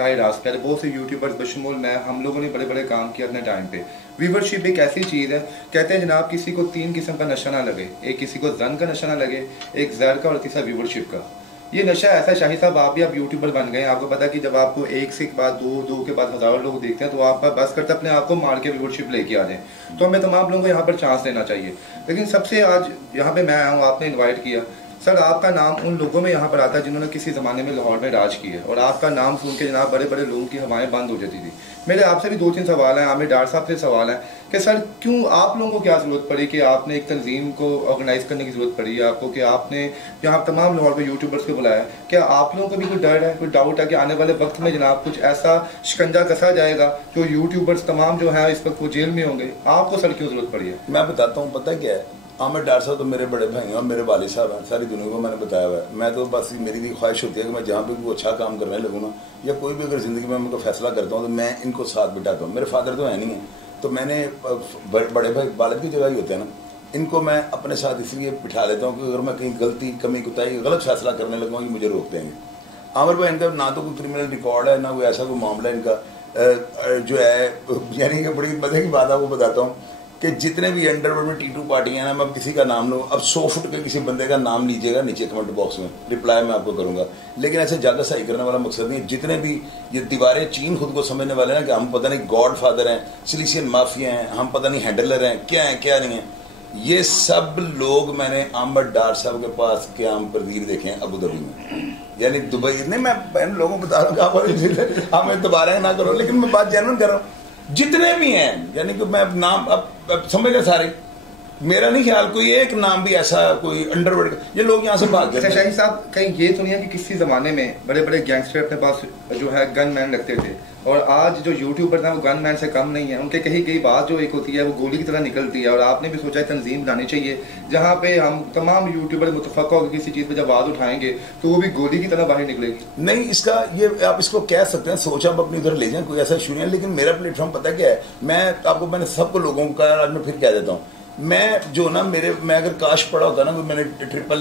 राय रास्त पहले बहुत से यूट्यूबर्स बशमूल मैं हम लोगों ने बड़े बड़े काम किए अपने टाइम पे। व्यूवरशिप एक ऐसी चीज़ है, कहते हैं जनाब किसी को 3 किस्म का नशा ना लगे, एक किसी को जन का नशा ना लगे, एक जर का और तीसरा व्यूवरशिप का। ये नशा ऐसा शाही साहब आप भी आप यूट्यूबर बन गए, आपको पता है कि जब आपको एक से बाद दो के बाद हज़ारों लोग देखते हैं तो आप बस करते अपने आप को मार के व्यूवरशिप लेके आ जाएं। तो हमें तमाम लोगों को यहाँ पर चांस देना चाहिए। लेकिन सबसे आज यहाँ पे मैं आया हूँ, आपने इन्वाइट किया सर, आपका नाम उन लोगों में यहाँ पर आता है जिन्होंने किसी ज़माने में लाहौर में राज किया और आपका नाम सुन के जनाब बड़े बड़े लोगों की हवाएं बंद हो जाती थी। मेरे आपसे भी 2-3 सवाल हैं, आमिर डार साहब से सवाल है कि सर क्यों आप लोगों को क्या ज़रूरत पड़ी कि आपने एक तंजीम को ऑर्गेनाइज करने की ज़रूरत पड़ी है आपको, कि आपने यहाँ तमाम लाहौर के यूट्यूबर्स को बुलाया? क्या आप लोगों को भी कोई डर है, कोई डाउट है कि आने वाले वक्त में जनाब कुछ ऐसा शिकंजा कसा जाएगा जो यूट्यूबर्स तमाम जो है इस वक्त वो जेल में होंगे? आपको सर क्यों ज़रूरत पड़ी है? मैं बताता हूँ, पता क्या है, आमिर डार साहब तो मेरे बड़े भाई हैं और मेरे वालिद साहब हैं, सारी दुनिया को मैंने बताया हुआ है। मैं तो बस मेरी भी ख्वाहिश होती है कि मैं जहाँ पे कोई अच्छा काम करने लगूँ ना, या कोई भी अगर ज़िंदगी में मैं कोई फैसला करता हूँ तो मैं इनको साथ बिठाता हूँ। मेरे फादर तो है नहीं है, तो मैंने बड़े भाई वालिद की जगह ही होते हैं ना, इनको मैं अपने साथ इसलिए बिठा लेता हूँ कि अगर मैं कहीं गलती कमी कुताही गलत फैसला करने लगूँ ये मुझे रोक देंगे। आमिर भाई इनका ना तो कोई क्रिमिनल रिकॉर्ड है, ना कोई ऐसा कोई मामला इनका जो है, यानी कि बड़ी मजे की बात आपको बताता हूँ कि जितने भी अंडरवर्ल्ड में टीटू पार्टी हैं ना, मैं अब किसी का नाम लूँ, अब 100 फुट के किसी बंदे का नाम लीजिएगा नीचे कमेंट बॉक्स में, रिप्लाई मैं आपको करूंगा। लेकिन ऐसे ज़्यादा सही करने वाला मकसद नहीं है। जितने भी ये दीवारें चीन खुद को समझने वाले हैं कि हम पता नहीं गॉड फादर हैं, सिलिसियन माफिया हैं, हम पता नहीं हैंडलर हैं, क्या नहीं है, ये सब लोग मैंने आमिर डार साहब के पास क्याम पज़ीर देखे हैं अबू धाबी में, यानी दुबई। नहीं मैं लोगों को बता रहा हूँ आप हमें दोबारा ना करो, लेकिन मैं बात जेन्युइन कर रहा हूँ। जितने भी हैं, यानी कि मैं नाम अब समझ गए सारे, मेरा नहीं ख्याल कोई एक नाम भी ऐसा कोई अंडरवर्ल्ड, ये लोग यहाँ से भाग गए। शाही साहब कहीं ये सुनिए कि किसी ज़माने में बड़े बड़े गैंगस्टर अपने पास जो है गन मैन रखते थे, और आज जो यूट्यूबर हैं वो गन मैन से कम नहीं है। उनके कही बात जो एक होती है वो गोली की तरह निकलती है। और आपने भी सोचा है तंजीम बनानी चाहिए जहाँ पे हम तमाम यूट्यूबर मुतफक़ होकर किसी चीज़ पर जब आवाज़ उठाएंगे तो वो भी गोली की तरह बाहर निकलेगी। नहीं, इसका ये आप इसको कह सकते हैं, सोच आप अपनी उधर ले जाएं, कोई ऐसा इशू नहीं है। लेकिन मेरा प्लेटफॉर्म पता क्या है, मैंने सबको लोगों का आज मैं फिर कह देता हूँ, मैं जो ना मैं अगर काश पढ़ा होता ना, मैंने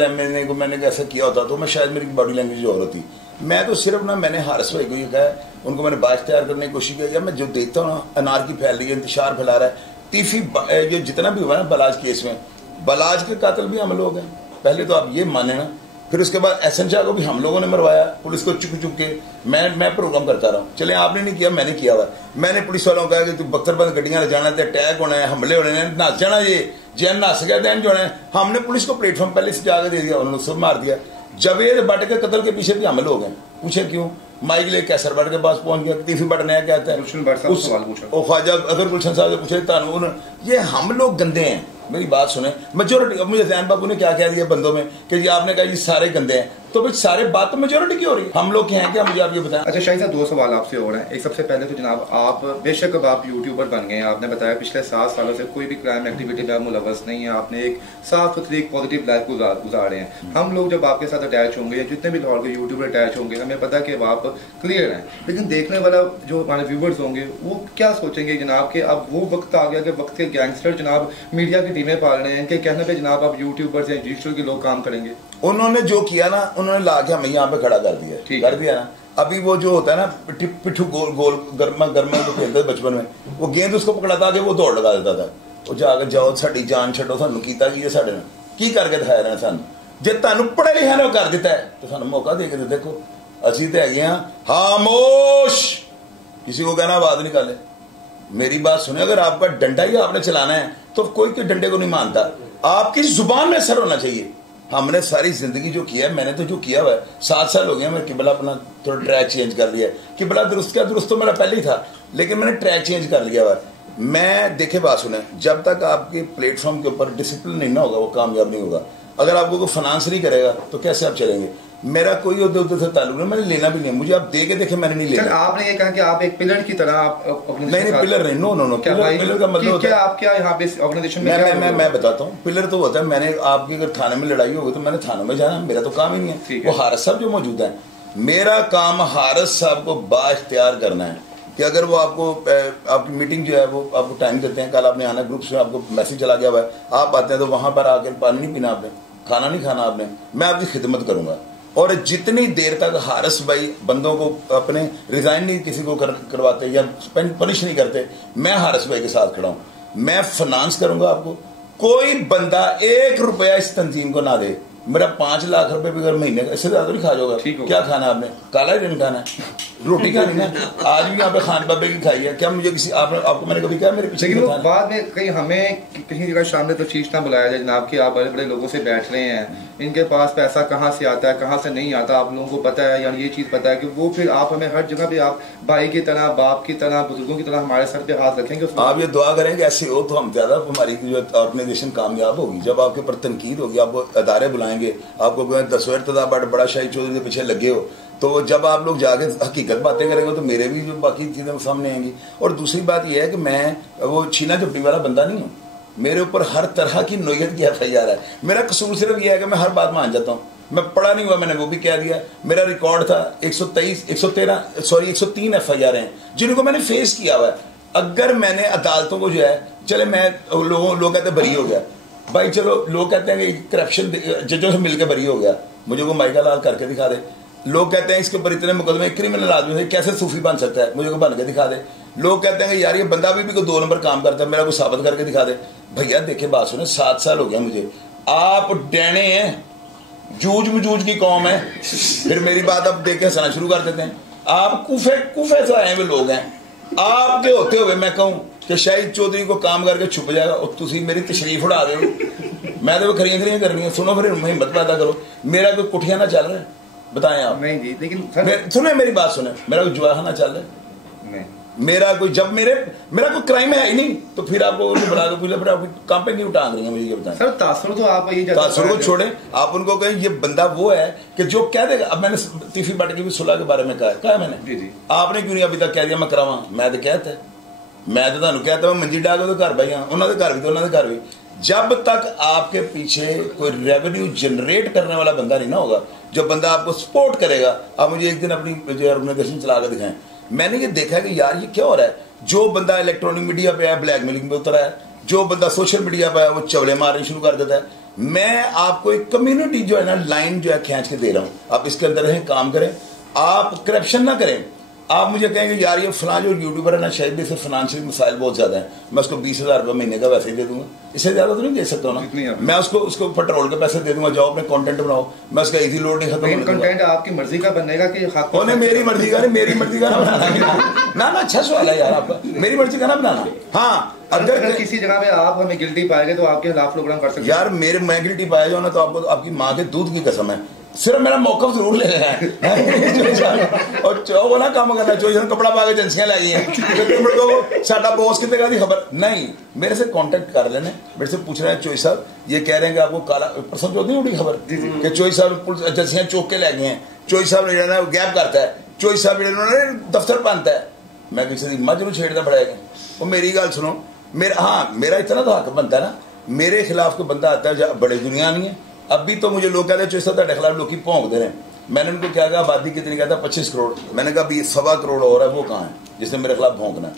MMA को मैंने ऐसा किया होता तो मैं शायद मेरी बॉडी लैंग्वेज और होती। मैं तो सिर्फ ना मैंने हारिस भाई को ये कहा, उनको मैंने बाइश तैयार करने की कोशिश की। या मैं जो देखता हूँ ना, अनार की फैल रही है, इंतशार फैला रहा है, तीफी ये जितना भी हुआ ना बलाज केस में, बलाज के कातिल भी हम लोग हैं। पहले तो आप ये माने ना, फिर उसके बाद SN शाह को भी हम लोगों ने मरवाया, पुलिस को चुप के मैं प्रोग्राम करता रहा हूँ। चले आपने नहीं किया, मैंने किया हुआ। मैंने पुलिस वालों को कहा कि तू बख्तरबंद गड्डियां ले जाना, अटैक होना है, हमले होने हैं, नस जाना, ये जैन नस गया दैन जो है। हमने पुलिस को प्लेटफॉर्म पहले से जाकर दे दिया, उन्होंने सब मार दिया। जावेद भट्ट के कत्ल के पीछे भी हमले हो गए, पूछे क्यों? माइक ले कैसर भट्ट के पास पहुंच गया, तीफी भट्ट नया कहता है, ख्वाजा अगर गुलशन साहब से पूछे तानून, ये हम लोग गंदे हैं। मेरी बात सुने, मेजोरिटी, अब मुझे जैन बाबू ने क्या कह दिया बंदों में कि जी आपने कहा ये सारे गंदे हैं, तो भाई सारे बात तो मेजोरिटी की हो रही है, हम लोग क्या हैं क्या? मुझे आप ये बताएं। अच्छा शाही साहब, 2 सवाल आपसे और हैं। एक सबसे पहले तो जनाब आप बेशक अब आप यूट्यूबर बन गए हैं, आपने बताया पिछले 7 सालों से कोई भी क्राइम एक्टिविटी में आप मुलव्वस नहीं है, आपने एक साफ सुथरी एक पॉजिटिव लाइफ गुजार रहे हैं। हम लोग जब आपके साथ अटैच होंगे या जितने भी लाहौर के यूट्यूबर अटैच होंगे, हमें पता कि आप क्लियर हैं, लेकिन देखने वाला जो हमारे व्यूवर्स होंगे वो क्या सोचेंगे जनाब कि अब वो वक्त आ गया कि वक्त के गैंगस्टर जनाब मीडिया की टीमें पाल रहे हैं, इनके कहने पे जनाब आप यूट्यूबर्स या डिजिटल के लोग काम करेंगे। उन्होंने जो किया ना, उन्होंने ला के हमें यहाँ पे खड़ा कर दिया ना। अभी वो जो होता है ना पिट्ठू गोल गोल गर्मा जो खेलते बचपन में, वो गेंद उसको पकड़ाता कि वो दौड़ लगा देता था, वो जाके जाओ साड़ी जान छो सानू कीता की साढ़े की करके दिखाया रहे सानू, जे तुहानू पढ़े लिखे ने कर दिता है तो सानू मौका दे के देखो, असी तो है खामोश, किसी को कहना आवाज निकाले। मेरी बात सुने, अगर आपका डंडा ही आपने चलाना है तो कोई के डंडे को नहीं मानता, आपकी जुबान में असर होना चाहिए। हमने सारी जिंदगी जो किया है, मैंने तो जो किया हुआ है, 7 साल हो गया मैं किबला अपना थोड़ा ट्रैक चेंज कर लिया है। किबला दुरुस्त क्या, दुरुस्त तो मेरा पहले ही था, लेकिन मैंने ट्रैक चेंज कर लिया हुआ है। मैं देखे बात सुने, जब तक आपके प्लेटफॉर्म के ऊपर डिसिप्लिन नहीं ना होगा वो कामयाब नहीं होगा। अगर आपको कोई फाइनेंस नहीं करेगा तो कैसे आप चलेंगे? मेरा कोई उधर से ताल्लुक नहीं, मैंने लेना भी नहीं, मुझे आप दे के देखे मैंने नहीं लेना। आपने ये कहा कि आप एक पिलर की तरह आप नहीं पिलर नहीं, नो पिलर का मतलब क्या आप क्या यहाँ पे ऑर्गेनाइजेशन में मैं बताता हूँ। पिलर तो होता है, मैंने आपकी अगर थाने में लड़ाई होगी तो मैंने थानों में जाना, मेरा तो काम ही नहीं है। वो हारिस साहब जो मौजूद है, मेरा काम हारिस साहब को बाइख्तियार करना है कि अगर वो आपको आपकी मीटिंग जो है वो आपको टाइम देते हैं, कल आपने आना, ग्रुप्स में आपको मैसेज चला गया हुआ है, आप आते हैं तो वहां पर आकर पानी नहीं पीना आपने, खाना नहीं खाना आपने, मैं आपकी खिदमत करूंगा। और जितनी देर तक हारिस भाई बंदों को अपने रिजाइन नहीं किसी को करवाते या पनिश नहीं करते, मैं हारिस भाई के साथ खड़ा हूं। मैं फाइनेंस करूंगा आपको, कोई बंदा 1 रुपया इस तंजीम को ना दे। मेरा 5 लाख रुपए भी अगर महीने का, इससे ज्यादा नहीं खा जाओगा। क्या खाना आपने? काला ही दिन खाना है, रोटी खानी ना। आज भी यहाँ पे खान बाबे की खाई है क्या? मुझे किसी आपको मैंने कभी कहा मेरे पीछे? बाद में कहीं हमें कहीं जगह सामने तो चीज ना बुलाया जाए जनाब कि आप बड़े बड़े लोगों से बैठ रहे हैं, इनके पास पैसा कहाँ से आता है कहाँ से नहीं आता, आप लोगों को पता है, यानी ये चीज पता है कि वो फिर आप हमें हर जगह पे आप भाई की तरह, बाप की तरह, बुजुर्गों की तरह हमारे सर पे हाथ रखेंगे। आप ये दुआ करेंगे ऐसे हो तो हम ज्यादा हमारी जो ऑर्गेनाइजेशन कामयाब होगी। जब आपके ऊपर तनकीद होगी, आपको अदारे बुलाएंगे, आपको 10 बड़ा शाही चौधरी के पीछे लगे हो, तो जब आप लोग जाके हकीकत बातें करेंगे तो मेरे भी जो बाकी चीजें सामने आएंगी। और दूसरी बात यह है कि मैं वो छीना झपटी वाला बंदा नहीं हूँ। मेरे ऊपर हर तरह की नोयत की FIR है। मेरा कसूर सिर्फ यह है कि मैं हर बात मान जाता हूँ। मैं पढ़ा नहीं हुआ, मैंने वो भी कह दिया। मेरा रिकॉर्ड था 103 FIR हैं जिनको मैंने फेस किया हुआ है। अगर मैंने अदालतों को जो है, चले मैं लोग कहते बरी हो गया भाई, चलो लोग कहते हैं कि करप्शन जजों से मिलकर बरी हो गया, मुझे को माइका लाल करके दिखा दे। लोग कहते हैं इसके ऊपर इतने मुकदमे, क्रिमिनल आदमी से कैसे सूफी बन सकता है, मुझे को बन के दिखा दे। लोग कहते हैं कि यार ये बंदा भी कोई 2 नंबर काम करता है, मेरा को साबित करके दिखा दे। भैया देखे बात सुने, 7 साल हो गया मुझे। आप डैने हैं, जूझ मजूझ की कौम है, फिर मेरी बात अब देख के हंसना शुरू कर देते हैं। आप कुफे से आए हुए लोग हैं। आपके होते हुए मैं कहूं कि शाहिद चौधरी को काम करके छुप जाएगा और तुम मेरी तशरीफ उड़ा दो। मैं तो खरियां करनी है। सुनो, फिर हिम्मत पैदा करो। मेरा कोई कुठिया ना चल रहा है, बताएं आप? नहीं जी, लेकिन सुने मेरी बात सुने, मेरा कोई जुआखाना चल रहा है नहीं। मेरा कोई जब मेरा कोई क्राइम है ही नहीं, तो फिर आपको बुला के पूछा फिर आप काम पे नहीं उठांग रही है। मुझे ये बताएं सर, तासुर तो आप ये तासुर को छोड़े, आप उनको कहें ये बंदा वो है कि जो कह देगा। अब मैंने तीफी भट्ट की भी सुलह के बारे में कहा मैंने, जी। आपने क्यों नहीं अभी तक कह दिया मैं करावा? मैं तो कहता मैं मंजी डाल तो घर भाई उन्होंने घर भी तो उन्होंने घर भी। जब तक आपके पीछे कोई रेवेन्यू जनरेट करने वाला बंदा नहीं ना होगा, जो बंदा आपको सपोर्ट करेगा। आप मुझे एक दिन अपनी ऑर्गेनाइजेशन चला कर दिखाएं। मैंने ये देखा कि यार ये क्या हो रहा है। जो बंदा इलेक्ट्रॉनिक मीडिया पे है ब्लैकमेलिंग पे उतरा है, जो बंदा सोशल मीडिया पे है वो चवले मारने शुरू कर देता है। मैं आपको एक कम्युनिटी जो है ना लाइन जो है खींच के दे रहा हूं, आप इसके अंदर रहें, काम करें, आप करप्शन ना करें। आप मुझे कहेंगे यार ये फलां जो यूट्यूबर है ना, शायद भी सिर्फ फाइनेंशियल मसाइल बहुत ज्यादा है, मैं उसको 20,000 रुपये महीने का वैसे ही दे दूंगा, इससे ज्यादा तो नहीं दे सकता ना। मैं उसको पेट्रोल के पैसे दे दूंगा, जाओ अपने कंटेंट बनाओ, मैं उसका इजी लोड नहीं खत्म। कंटेंट आपकी मर्जी का बनेगा कि मेरी मर्जी का नहीं, मेरी मर्जी का ना बनाना ना। अच्छा सवाल है यार आपका, मेरी मर्जी का ना बनाना। हाँ, अगर किसी जगह पे आप हमें गिल्टी पाएंगे तो आपके खिलाफ प्रोग्राम कर सकते हैं। यार मैं गिल्टी पाया जाओ ना तो आपको आपकी माँ के दूध की कसम है, सिर्फ मेरा मौका जरूर ले रहा है और वो ना काम करना चाहिए। कपड़ा पा के एजेंसियां लाई हैं, साडा बॉस कितने का खबर नहीं। मेरे से कांटेक्ट कर लेने, मेरे से पूछ रहे हैं चोई साहब, ये कह रहे हैं कि आपको काला परसों जो नहीं उड़ी खबर कि चोई साहब एजेंसियां चौक के ले गए हैं, चोई साहब ने गैप करता है, चोई साहब ने दफ्तर पाता है। मैं किसी की मज में छेड़ना पड़ेगा। वो मेरी गल सुनो, मेरा इतना तो हक बनता है ना, मेरे खिलाफ कोई बंदा आता है बड़ी दुनिया नहीं है। अभी तो मुझे लोग कहते हैं चोई साहब खिलाफ लोग भौंक दे रहे हैं। मैंने उनको क्या कहा, आबादी कितनी कहता 25 करोड़। मैंने कहा 1.25 करोड़ और है, वो कहाँ है जिसने मेरे खिलाफ भौंकना है?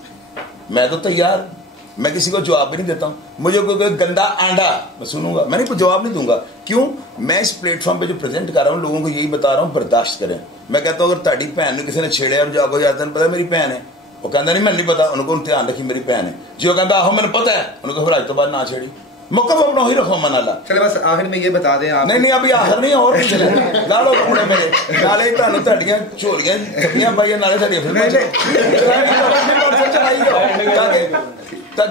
मैं तो तैयार, मैं किसी को जवाब भी नहीं देता हूँ। मुझे कोई गंदा आंडा मैं सुनूंगा, मैंने कोई जवाब नहीं दूंगा। क्यों? मैं इस प्लेटफॉर्म पे जो प्रेजेंट कर रहा हूँ लोगों को यही बता रहा हूँ, बर्दाश्त करें। मैं कहता हूँ अगर ताड़ी भैन ने किसी ने छेड़े और जागो जाता है पता मेरी भैन है, वो कहता नहीं मैं नहीं पता, उनको ध्यान रखी मेरी भैन है। जो कहता आहो मैंने पता है, उनको फिर आज तो बाद ना छेड़ी, मौका तो अपना ही रखो मन अल्लाह। चले बस आखिर में ये बता दें आप। नहीं अभी आखिर नहीं, और नहीं चले ला लो कपड़े मेरे नाले ਤੁਹਾਨੂੰ ਤੁਹਾਡੀਆਂ ਝੋਲੀਆਂ ਥੱਪੀਆਂ ਪਾਈਆਂ ਨਾਲੇ ਤੁਹਾਡੀਆਂ ਫਿਲਮਾਂ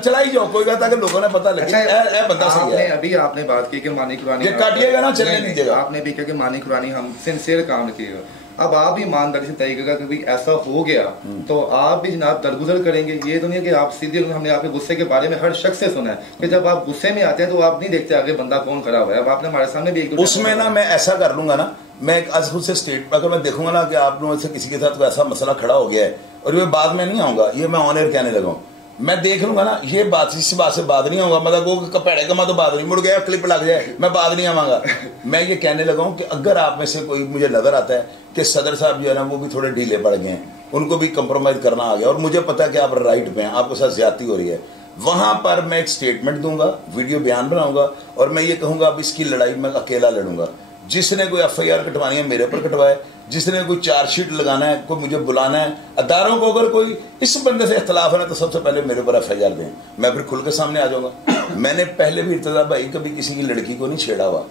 चलाई जाओ, कोई बात अगर लोगों ने पता लगे ए बंदा सही है। अभी आपने बात की कि मानी खुरानी ये काटिएगा ना चलने नहीं देगा। आपने भी कहा कि मानी खुरानी हम सिंसियर काम किएगा। अब आप भी ईमानदारी से तय करेगा कि ऐसा हो गया तो आप भी जनाब दरगुजर करेंगे। ये तो नहीं कि आप सीधे, हमने आपके गुस्से के बारे में हर शख्स से सुना है कि जब आप गुस्से में आते हैं तो आप नहीं देखते आगे बंदा कौन खड़ा हुआ है। अब आपने हमारे सामने भी उसमें ना मैं ऐसा कर लूंगा ना, मैं आज खुद से स्टेट अगर मैं देखूंगा ना कि आप लोगों से किसी के साथ कोई ऐसा मसला खड़ा हो गया है और ये बाद में नहीं आऊंगा, ये मैं ऑन एयर कहने लगा हूँ, मैं देख लूंगा ना ये बात इस बात से बात नहीं होगा, मतलब वो कपड़े का तो बात नहीं, मुड़ गया क्लिप लग जाए मैं बात नहीं आवांगा। मैं ये कहने लगा हूं कि अगर आप में से कोई मुझे नजर आता है कि सदर साहब जो है ना वो भी थोड़े ढीले पड़ गए हैं, उनको भी कंप्रोमाइज करना आ गया और मुझे पता है कि आप राइट पे हैं, आपके साथ ज्यादती हो रही है, वहां पर मैं एक स्टेटमेंट दूंगा, वीडियो बयान बनाऊंगा और मैं ये कहूंगा अब इसकी लड़ाई मैं अकेला लड़ूंगा। जिसने कोई FIR कटवानी है मेरे पर कटवाए, जिसने कोई चार्जशीट लगाना है, कोई मुझे बुलाना है, अदारों को अगर कोई इस बंदे से इख्तलाफ है ना तो सबसे पहले मेरे पर FIR दें, मैं फिर खुल के सामने आ जाऊंगा। मैंने पहले भी इर्तज़ा भाई कभी किसी की लड़की को नहीं छेड़ा हुआ,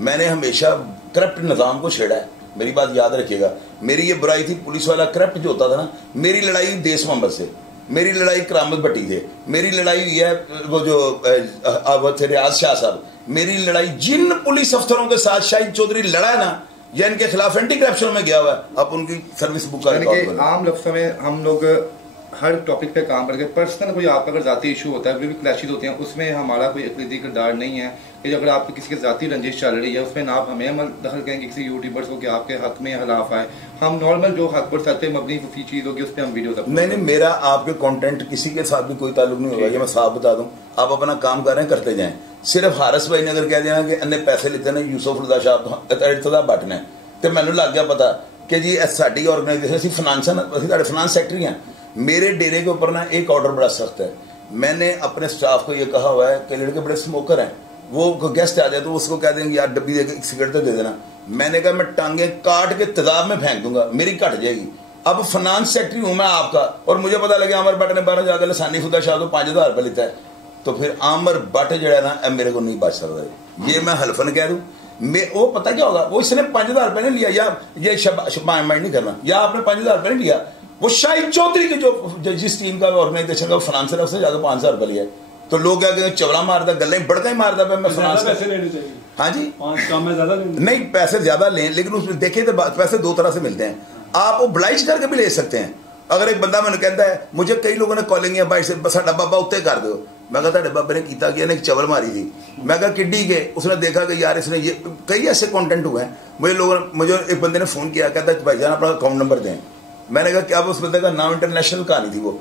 मैंने हमेशा करप्ट निज़ाम को छेड़ा है। मेरी बात याद रखिएगा, मेरी ये बुराई थी पुलिस वाला करप्ट जो होता था ना, मेरी लड़ाई देश मोहम्मद से, मेरी लड़ाई करामत भट्टी से, मेरी लड़ाई हुई है वो जो रियाज शाह साहब, मेरी लड़ाई जिन पुलिस अफसरों के साथ शाहिद चौधरी लड़ा है ना या इनके खिलाफ एंटी करप्शन में गया हुआ है, अब उनकी सर्विस बुक का आम लफ्ज़ों में हम लोग हर टॉपिक पे काम करके पर्सनल कोई आपका अगर जाती इशू होता है, भी क्लैशेस होते हैं, उसमें हमारा कोई अक़लीदी किरदार नहीं है कि अगर आपकी किसी की जाती रंजिश चल रही है उसमें ना आप हमें दखल करेंगे किसी यूट्यूबर्स को कि आपके हक में खिलाफ आए। हम नॉर्मल जो हक पर सर पे मबनी चीज़ होगी उस पर हम वीडियो नहीं, मेरा आपके कंटेंट किसी के साथ भी कोई ताल्लुक नहीं होगा, ये मैं साफ बता दूं। आप अपना काम कर रहे हैं, करते जाएं। सिर्फ हारिस भाई ने अगर कह दिया कि अन्ने पैसे लेते हैं यूसुफ रजा शाह इर्तज़ा भट्ट ने, तो मैंने लग गया पता कि जी साड़ी ऑर्गेनाइजेशन फाइनेंस सेक्रेटरी हैं। मेरे डेरे के ऊपर ना एक ऑर्डर बड़ा सख्त है, मैंने अपने स्टाफ को ये कहा हुआ है कि लड़के बड़े स्मोकर हैं, वो गेस्ट आ जाए तो उसको कह देंगे यार डब्बी दे सिगरेट तो दे देना। मैंने कहा मैं टांगे काट के तेजाब में फेंक दूंगा, मेरी कट जाएगी। अब फाइनेंस सेक्रेटरी हूं मैं आपका, और मुझे पता लगे आमर भट्ट ने 12 जाकर लसानी खुदा शाह तो 5000 रुपये लेता है, तो फिर आमर भट्ट जो है ना मेरे को नहीं बच सकता। ये मैं हल्फन कह दूं, वो पता क्या होगा, वो इसने 5000 रुपये नहीं लिया, या ये माइंड नहीं करना, या आपने 5000 रुपये नहीं लिया, वो शाहिद चौधरी के जो जिस टीम का ऑर्गेनाइजेशन का फाइनेंसर है उससे जाकर 5000 रुपये लिया। तो लोग क्या कहते चवला मारता, गले बड़का ही मारता, मैं फाइनेंस पैसे लेने चाहिए। हाँ जी, 5 काम में ज्यादा नहीं, पैसे ज्यादा लें, लेकिन उसमें देखे तो पैसे दो तरह से मिलते हैं। आप वो ब्लाइज करके भी ले सकते हैं। अगर एक बंदा मैंने कहता है, मुझे कई लोगों ने कॉलिंग बाइट से साडा बाबा उत्ते कर दो, मैं कहता है बाबे ने किया कि एक चवल मारी थी, मैं कहा किड्डी के, उसने देखा कि यार इसने ये कई ऐसे कंटेंट हुए हैं। मुझे एक बंदे ने फोन किया, कहता है भाईजान अपना अकाउंट नंबर दें। मैंने कहा क्या? उस बंदे का नाम इंटरनेशनल कहानी थी वो।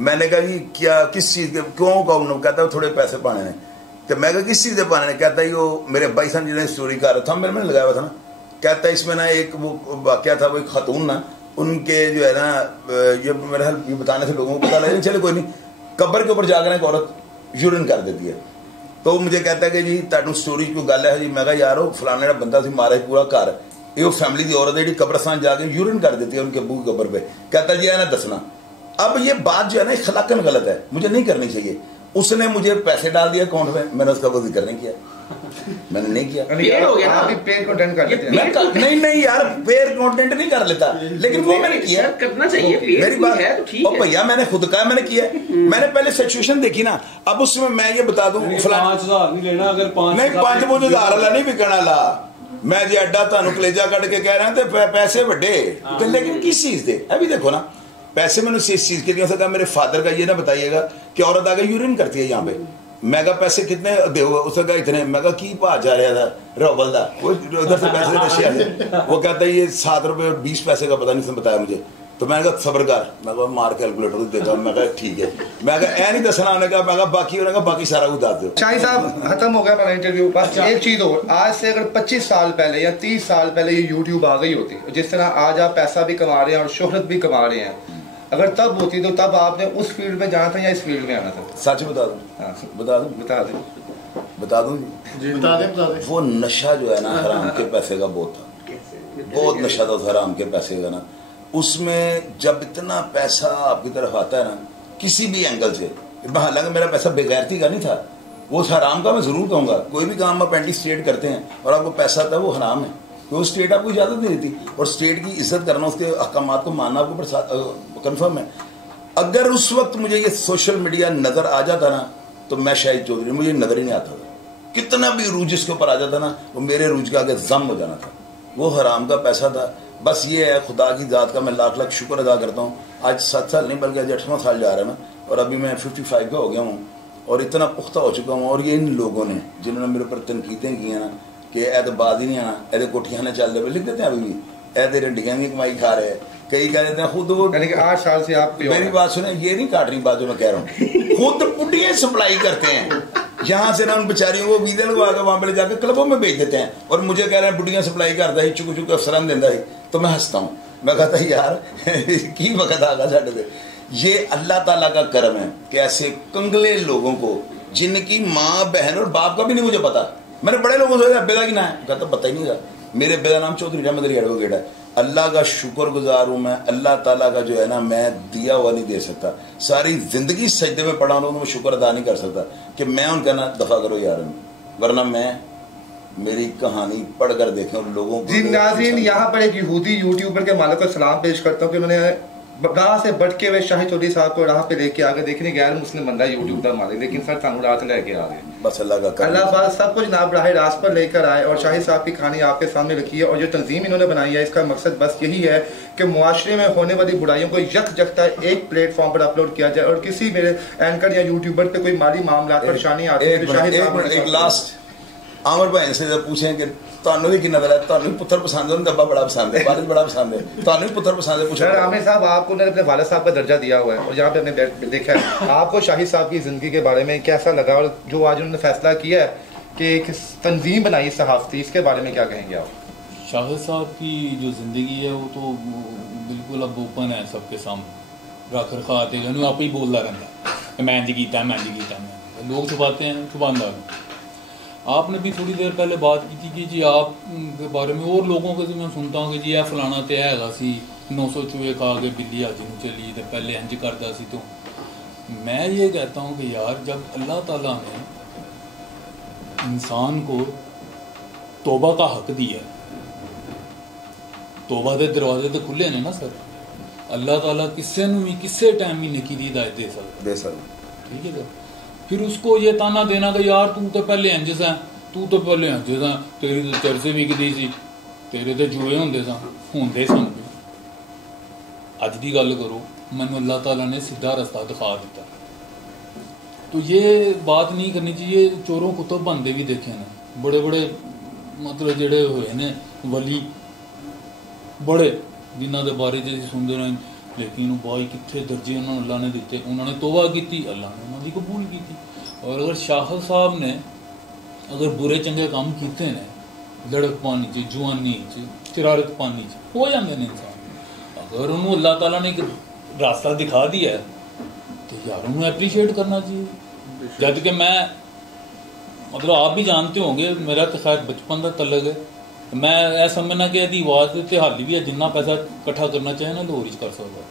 मैंने कहा जी क्या, किस चीज़ के, क्यों अकाउंट नंबर? कहता है थोड़े पैसे पाने ने। तो मैं कहा किस चीज़ के पाने ने? कहता है वो मेरे भाई साहब जिन्हें स्टोरी कर रहा था, मेरे में लगाया हुआ था ना। कहता है इसमें ना एक वो वाक़या था, वो एक खातून ना, उनके जो है ना, ये मेरे हाल ये बताने से लोगों को पता लगे, चले कोई नहीं, कब्र के ऊपर जाकर एक औरत यूरिन कर देती है। तो मुझे कहता है कि जी तुहानू स्टोरी कोई गल है जी? मैं कहा यार वो फलाना बंदा से मारा पूरा घर, ये फैमिली की औरत है जी कब्रस्तान जाके यूरिन कर देती है उनके अब्बू की कब्र पे। कहता जी है ना दसना। अब ये बात जो है ना खलाकन गलत है, मुझे नहीं करनी चाहिए। उसने मुझे पैसे डाल दिया अकाउंट में, मैंने उसका कोई जिक्र नहीं किया, मैंने नहीं किया। पेड कंटेंट कर लेते हैं। नहीं यार, पेड कंटेंट नहीं कर लेता, लेकिन वो मैंने किया, करना चाहिए। मेरी बात है तो भैया मैंने खुद कहा मैंने किया। मैंने पहले सिचुएशन देखी ना, अब उसमें मैं ये बता दूं 5000 नहीं लेना, अगर 5,000 वाला नहीं बिकना ला, मैं जी अड्डा तुहानू कलेजा कट के कह रहा तो पैसे बड़े, लेकिन किस चीज दे? अभी देखो ना, पैसे मैंने इस चीज के लिए हो सकता, मेरे फादर का ये ना बताइएगा कि औरत आगे यूरिन करती है यहाँ पे, मैं कहा पैसे कितने दोगे? उसने कहा इतने। मैं कहा की भाव जा रहा था रोबल का, वो उधर से पैसे दे, वो कहता है ये 7 रुपये और 20 पैसे का, पता नहीं उसने बताया मुझे। तो मैंने कहा सबर कर, मैं कहा मार कैलकुलेटर देखा, मैं कहा ठीक है, मैं कहा ऐ नहीं दसना, उन्होंने कहा, मैं कहा बाकी, उन्होंने कहा बाकी सारा कुछ दस दो। शाहिद साहब खत्म हो गया हमारा इंटरव्यू। बस एक चीज और, आज से अगर 25 साल पहले या 30 साल पहले ये यूट्यूब आ गई होती, जिस तरह आज आप पैसा भी कमा रहे हैं और शोहरत भी कमा रहे हैं, अगर तब होती तो तब आपने उस फील्ड में जाना था या इस फील्ड में आना था? सच बता दूं? हाँ बता दूं? बता दूं जी, बता दें। वो नशा जो है ना हराम के पैसे का बहुत था, बहुत नशा था उस हराम के पैसे का ना। उसमें जब इतना पैसा आपकी तरफ आता है ना किसी भी एंगल से, हालांकि मेरा पैसा बेगैरती का नहीं था, वो हराम का मैं जरूर कहूँगा। कोई भी काम आप एंटी स्टेट करते हैं और आपको पैसा आता है वो हराम है, तो स्टेट आपको इजाजत नहीं देती, और स्टेट की इज्जत करना, उसके अहकामात को मानना आपको कन्फर्म है। अगर उस वक्त मुझे ये सोशल मीडिया नजर आ जाता ना तो मैं शाहिद चौधरी, मुझे नजर ही नहीं आता था। कितना भी रूज इसके ऊपर आ जाता ना, वो मेरे रूज के आगे जम हो जाना था। वो हराम का पैसा था। बस ये है, खुदा की जात का मैं लाख लाख शुक्र अदा करता हूँ। आज 7 साल नहीं बल्कि आज 8वां साल जा रहा है ना, और अभी मैं 55 का हो गया हूँ और इतना पुख्ता हो चुका हूँ। और ये इन लोगों ने जिन्होंने मेरे ऊपर तनकीदें की हैं ना कि ऐसे बात ही नहीं आना, ऐसे कोठियां ने चल रहे, लिख देते हैं अभी भी, ऐसे रंडियां की कमाई खा रहे हैं। कई कह देते हैं खुद वो 8 साल से आप, मेरी बात सुने, ये नहीं काट रही बात जो मैं कह रहा हूँ, खुद पुडियां सप्लाई करते हैं यहाँ से ना, उन बेचारियों को वीजा लगवा कर वहां पर जाकर क्लबों में भेज देते हैं, और मुझे कह रहे हैं बुढ़ियां सप्लाई करता है, चुक चुक अफसरान देता है। तो मैं हंसता हूँ, मैं कहता यार की वक्त आ गया साढ़े से। ये अल्लाह ताला का करम है कि ऐसे कंगले लोगों को, जिनकी माँ बहन और बाप का भी नहीं मुझे पता, मैंने बड़े लोगों से अब्बे का कि ना है, कहता पता ही नहीं रहा, मेरे बेटा नाम चौधरी अहमद अली एडवोकेट है। अल्लाह का शुक्रगुजार हूँ मैं, अल्लाह ताला का जो है ना, मैं दिया हुआ नहीं दे सकता। सारी जिंदगी सजदे में पड़ा हूँ, मैं शुक्र अदा नहीं कर सकता कि मैं उनका ना दफा करो यार, वरना मैं मेरी कहानी पढ़कर देखें और लोगों को। जी नाज़रीन, यहाँ पर एक यहूदी यूट्यूबर के मालिक को सलाम पेश करता हूँ कि उन्होंने राह से भटके हुए शाहिद चौधरी साहब को राह पे लेके आ गए। देखने गैर मुस्लिम बंदा यूट्यूब का मालिक, लेकिन सर सानू रात लेके आ गए। बस अल्लाह का अल्लाह पाक सब कुछ जनाब राह रास्त पर लेकर आए और शाहिद साहब की कहानी आपके सामने रखी है। और जो तंजीम इन्होंने बनाई है, इसका मकसद बस यही है कि मुआशरे में होने वाली बुराइयों को यकजहता एक प्लेटफॉर्म पर अपलोड किया जाए और किसी मेरे एंकर या यूट्यूबर पे कोई माली मामला परेशानी आती है तो शाहिद साहब एक लास्ट आमर भाई से जब पूछें कि ਤੁਹਾਨੂੰ ਵੀ ਕਿੰਨਾ ਹੈ, ਤੁਹਾਨੂੰ ਪੁੱਤਰ ਪਸੰਦ ਹੈ, ਡੱਬਾ ਬੜਾ पसंद है, वालिद बड़ा पसंद है, ਤੁਹਾਨੂੰ पुत्र पसंद है? पूछो सर आमिर साहब, आपको उन्होंने अपने वालिद साहब का दर्जा दिया हुआ है और यहाँ पे हमने देखा है आपको शाहिद साहब की जिंदगी के बारे में कैसा लगा और जो आज उन्होंने फैसला किया है कि एक तंजीम बनाई सहाफती, इसके बारे में क्या कहेंगे आप? शाहिद साहब की जो ज़िंदगी है वो तो बिल्कुल अब ओपन है सबके सामने, रख रखा आते हैं, आप ही बोलता रहता है मैं जी कीता, मैं जी कीता, मैं लोग छुपाते हैं, छुपानदार। आपने भी थोड़ी देर पहले बात की थी कि जी आप के बारे में और लोगों के मैं सुनता हूँ कि जी यह फलाना तो हैगा सी 900 चूहे खा के बिल्ली हाजी में चली तो पहले इंज करता सी। तो मैं ये कहता हूँ कि यार जब अल्लाह ताला ने इंसान को तौबा का हक दिया, तौबा के दरवाजे तो खुले ने ना सर, अल्लाह ताला किसी नूं भी किसी टाइम भी नेकी दी हिदायत दे सकता, ठीक है सर। फिर उसको ये ताना देना कि यार तू तो पहले इंज सा, तू तो पहले इंज सा, तेरी तो चरसे विकदी सी, तेरे तो जुए होंदे सन, होंदे सन। अज की गल करो, मैनू अल्लाह ताला ने सीधा रास्ता दिखा दिता। तो ये बात नहीं करनी चाहिए। चोरों कुतुब बनते भी देखे ने, बड़े बड़े मतलब जेड़े होए ने वली बड़े, जिन्हों के बारे च सुनते रहे, लेकिन भाई कितने दर्जे उन्होंने अल्लाह ने दिते, उन्होंने तौबा की, अल्लाह ने उन्होंने कबूल की। और अगर शाहिद साहब ने अगर बुरे चंगे काम किए ने, लड़क पानी च, जुआनी च, शरारत पानी च, हो जाते हैं इंसान। अगर उन्होंने अल्लाह ताला ने एक रास्ता दिखा दिया है तो यार उन्होंने अप्रीशिएट करना चाहिए। जब कि मैं मतलब आप भी जानते होंगे, मेरा तो खैर बचपन का तलक है, मैं यह समझना कि यदि आवाज़ ते हाली भी है, जितना पैसा इकट्ठा करना चाहे ना लाहौर कर सकता।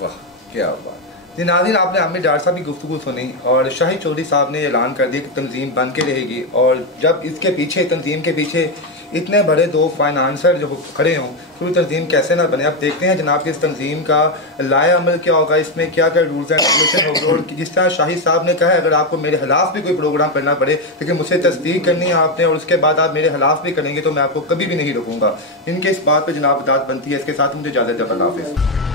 वाह क्या बात। जी नाज़रीन, आपने आमिर डार साहब की गुफ्तगू सुनी और शाहिद चौधरी साहब ने ऐलान कर दिया कि तंजीम बन के रहेगी। और जब इसके पीछे, तंजीम के पीछे इतने बड़े दो फाइनेंसर जो खड़े हों तो तंजीम कैसे ना बने। अब देखते हैं जनाब कि इस तंजीम का लाया अमल क्या होगा, इसमें क्या क्या रूल्स एंड रेगुलेशन होंगे। और जिस तरह शाहिद साहब ने कहा है, अगर आपको मेरे खिलाफ भी कोई प्रोग्राम करना पड़े, लेकिन मुझसे तस्दीक करनी है आपने और उसके बाद आप मेरे खिलाफ भी करेंगे तो मैं आपको कभी भी नहीं रोकूंगा। इनके इस बात पर जनाब दाद बनती है। इसके साथ मुझे इजाज़त है, अल्लाह हाफ़िज़।